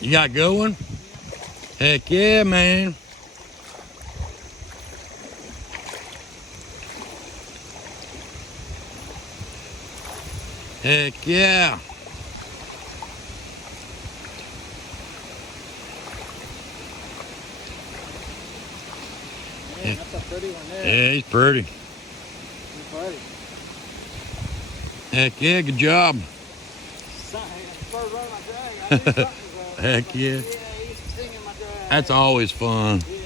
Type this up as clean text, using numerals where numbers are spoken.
You got a good one? Heck yeah, man. Heck yeah. Man, that's a pretty one there. Yeah, he's pretty. He's pretty. Heck yeah, good job. First run of my drag, I knew something was up. Heck yeah. Yeah, he's singing my drag. That's always fun. Yeah.